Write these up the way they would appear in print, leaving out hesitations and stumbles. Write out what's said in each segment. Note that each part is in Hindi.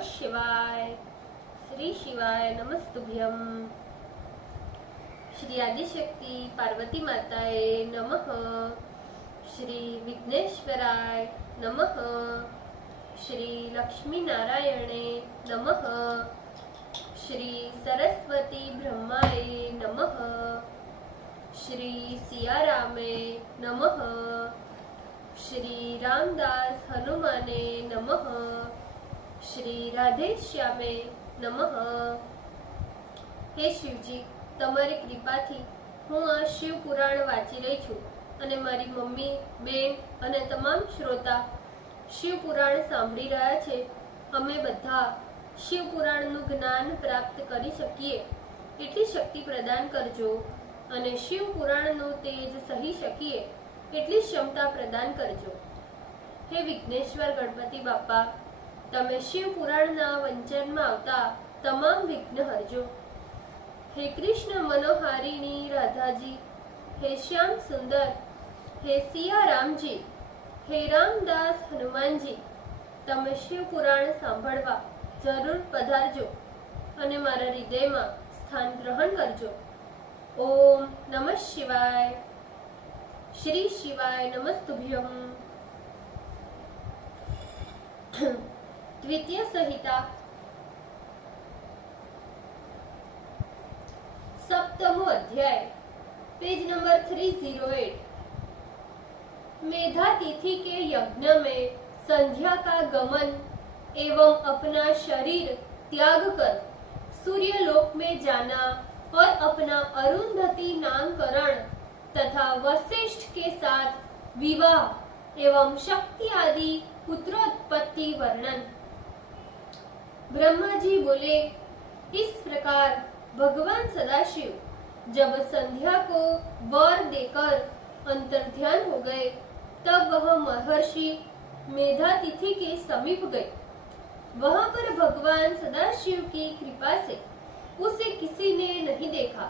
नमः शिवाय। श्री शिवाय नमस्तुभ्यम। श्री आदिशक्ति पार्वती माताए नमः। श्री विघ्नेश्वराय नमः। श्री लक्ष्मी नारायणे नमः। श्री सरस्वती ब्रह्माय नमः। श्री सियारामे नमः। श्री रामदास हनुमाने नमः। श्री राधे श्यामे नमः। हे शिवजी, તમારી કૃપાથી હું આ શિવ પુરાણ વાંચી રહી છું અને મારી મમ્મી, બેન અને તમામ શ્રોતા શિવ પુરાણ સાંભળી રહ્યા છે। અમે બધા શિવ પુરાણનું જ્ઞાન પ્રાપ્ત કરી શકીએ એટલી શક્તિ પ્રદાન કરજો અને શિવ પુરાણનું તેજ સહી શકીએ એટલી ક્ષમતા પ્રદાન કરજો। હે વિઘ્નેશ્વર ગણપતિ બાપા, તમે શિવ પુરાણના વંચનમાં આવતા તમામ વિઘ્ન હરજો। हे कृष्ण मनोहारिणी राधा जी, हे श्याम सुंदर, हे सिया राम जी, हे रामदास हनुमान जी, तमे शिव पुराण सांभळवा जरूर पधारजो अने मारा हृदयमां स्थान ग्रहण करजो। ओम नमः शिवाय। श्री शिवाय नमस्तुभ्यम। द्वितीय संहिता सप्तमो अध्याय, पेज नंबर 308। मेधा तिथि के यज्ञ में संध्या का गमन एवं अपना शरीर त्याग कर सूर्यलोक में जाना और अपना अरुंधति नामकरण तथा वशिष्ठ के साथ विवाह एवं शक्ति आदि पुत्रोत्पत्ति वर्णन। ब्रह्मा जी बोले, इस प्रकार भगवान सदाशिव जब संध्या को वर देकर अंतर्ध्यान हो गए, तब वह महर्षि मेधातिथि के समीप गए। वहां पर भगवान सदाशिव की कृपा से उसे किसी ने नहीं देखा।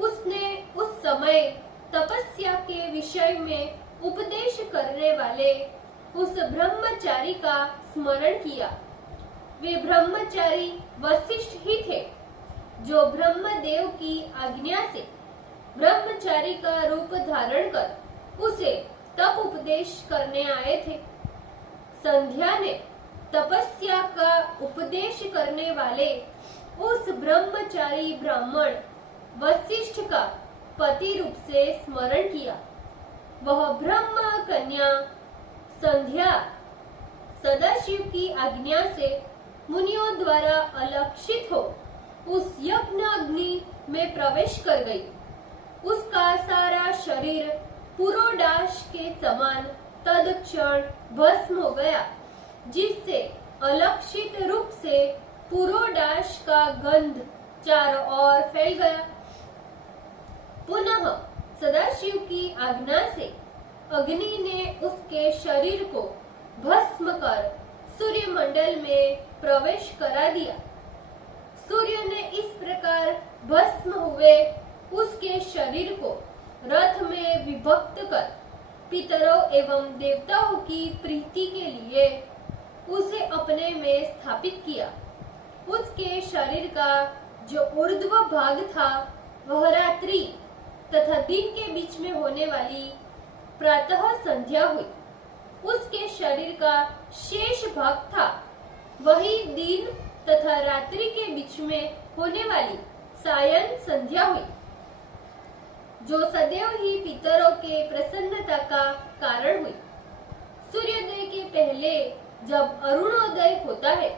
उसने उस समय तपस्या के विषय में उपदेश करने वाले उस ब्रह्मचारी का स्मरण किया। वे ब्रह्मचारी वशिष्ठ ही थे, जो ब्रह्मदेव की आज्ञा से ब्रह्मचारी का रूप धारण कर उसे तप उपदेश करने आए थे। संध्या ने तपस्या का उपदेश करने वाले उस ब्रह्मचारी ब्राह्मण वशिष्ठ का पति रूप से स्मरण किया। वह ब्रह्म कन्या संध्या सदाशिव की आज्ञा से मुनियों द्वारा अलक्षित हो उस यज्ञ अग्नि में प्रवेश कर गई। उसका सारा शरीर पुरोडाश के समान तत्क्षण भस्म हो गया, जिससे अलक्षित रूप से पुरोडाश का गंध चारों ओर फैल गया। पुनः सदाशिव की आज्ञा से अग्नि ने उसके शरीर को भस्म कर सूर्यमंडल में प्रवेश करा दिया। सूर्य ने इस प्रकार भस्म हुए उसके शरीर को रथ में विभक्त कर पितरों एवं देवताओं की प्रीति के लिए उसे अपने में स्थापित किया। उसके शरीर का जो ऊर्ध्व भाग था, वह रात्रि तथा दिन के बीच में होने वाली प्रातः संध्या हुई। उसके शरीर का शेष भाग था, वही दिन तथा रात्रि के बीच में होने वाली सायं संध्या हुई, जो सदैव ही पितरों के प्रसन्नता का कारण हुई। सूर्योदय के पहले जब अरुणोदय होता है,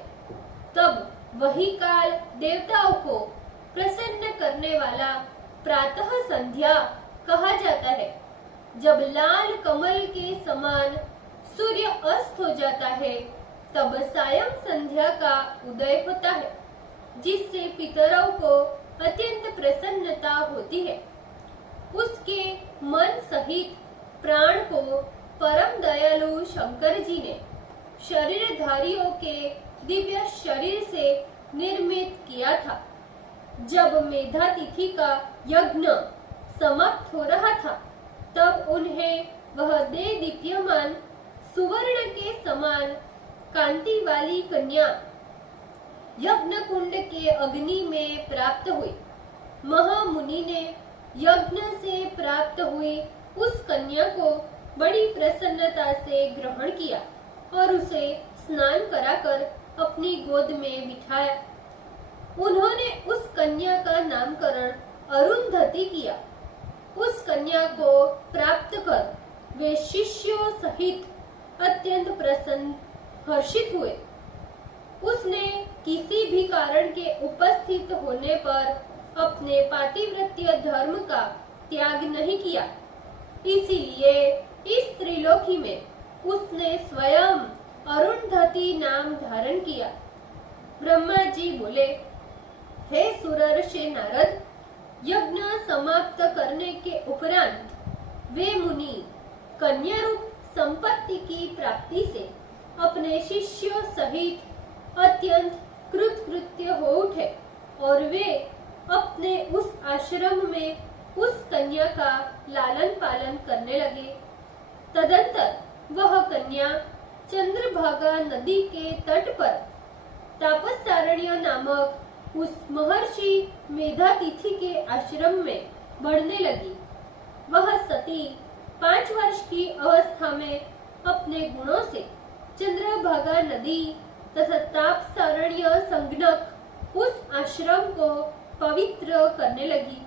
तब वही काल देवताओं को प्रसन्न करने वाला प्रातः संध्या कहा जाता है। जब लाल कमल के समान सूर्य अस्त हो जाता है, तब सायं संध्या का उदय होता है, जिससे पितरों को अत्यंत प्रसन्नता होती है। उसके मन सहित प्राण को परम दयालु शंकर जी ने शरीरधारियों के दिव्य शरीर से निर्मित किया था। जब मेधातिथि का यज्ञ समाप्त हो रहा था, तब उन्हें वह दे दीप्यमान सुवर्ण के समान कांति वाली कन्या यज्ञ कुंड के अग्नि में प्राप्त हुई। महामुनि ने यज्ञ से प्राप्त हुई उस कन्या को बड़ी प्रसन्नता से ग्रहण किया और उसे स्नान कराकर अपनी गोद में बिठाया। उन्होंने उस कन्या का नामकरण अरुंधति किया। उस कन्या को प्राप्त कर वे शिष्यों सहित अत्यंत प्रसन्न हर्षित हुए। उसने किसी भी कारण के उपस्थित होने पर अपने पातिव्रत्य धर्म का त्याग नहीं किया। इसीलिए इस त्रिलोकी में उसने स्वयं अरुंधति नाम धारण किया। ब्रह्मा जी बोले, हे सुरर्षि नारद, यज्ञ समाप्त करने के उपरांत वे मुनि कन्या रूप संपत्ति की प्राप्ति से अपने शिष्यों सहित अत्यंत कृतकृत्य हो उठे और वे अपने उस आश्रम में उस कन्या का लालन पालन करने लगे। तदंतर वह कन्या चंद्रभागा नदी के तट पर तापसारण्य नामक उस महर्षि मेधातिथि के आश्रम में बढ़ने लगी। वह सती 5 वर्ष की अवस्था में अपने गुणों से चंद्रभागा नदी तथा तापसारण्य संगनक उस आश्रम को पवित्र करने लगी।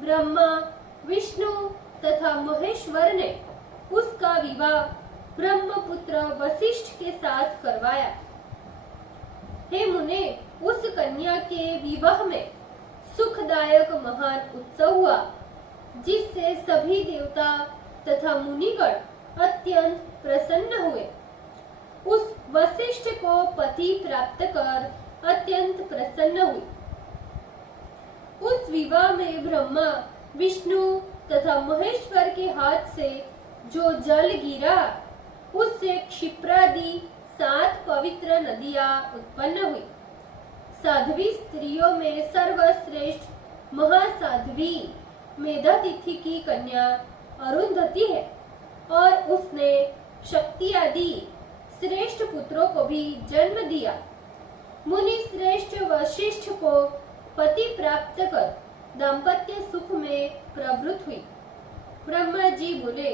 ब्रह्मा, विष्णु तथा महेश्वर ने उसका विवाह ब्रह्मपुत्र वशिष्ठ के साथ करवाया। हे मुने, उस कन्या के विवाह में सुखदायक महान उत्सव हुआ, जिससे सभी देवता तथा मुनिगण अत्यंत प्रसन्न हुए। उस वशिष्ठ को पति प्राप्त कर अत्यंत प्रसन्न हुई। उस विवाह में ब्रह्मा, विष्णु तथा महेश्वर के हाथ से जो जल गिरा, उससे क्षिप्रादि 7 पवित्र नदियां उत्पन्न हुई। साध्वी स्त्रियों में सर्वश्रेष्ठ महासाध्वी मेधातिथि की कन्या अरुंधति है और उसने शक्ति आदि श्रेष्ठ पुत्रों को भी जन्म दिया। मुनि श्रेष्ठ वशिष्ठ को पति प्राप्त कर दाम्पत्य सुख में प्रवृत्त हुई। ब्रह्मा जी बोले,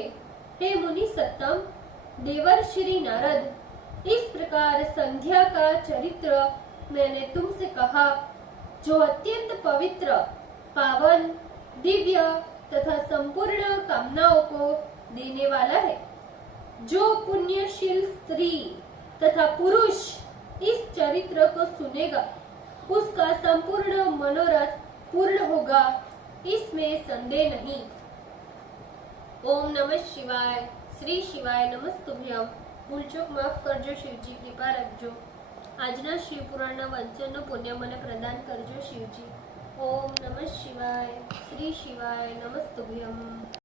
हे मुनि सत्तम, देवर श्री नारद, इस प्रकार संध्या का चरित्र मैंने तुमसे कहा, जो अत्यंत पवित्र, पावन, दिव्य तथा संपूर्ण कामनाओं को देने वाला है। जो पुण्यशील स्त्री तथा पुरुष इस चरित्र को सुनेगा, उसका संपूर्ण मनोरथ पूर्ण होगा, इसमें संदेह नहीं। ओम नमः शिवाय। श्री शिवाय नमस्तुभ्यम। ભૂલચૂક માફ કરજો શિવજી, કૃપા રાખજો। આજના શિવ પુરાણના વાંચનનો પુણ્ય મને પ્રદાન કરજો શિવજી। ઓમ નમઃ શિવાય। શ્રી શિવાય નમસ્તુભ્યમ।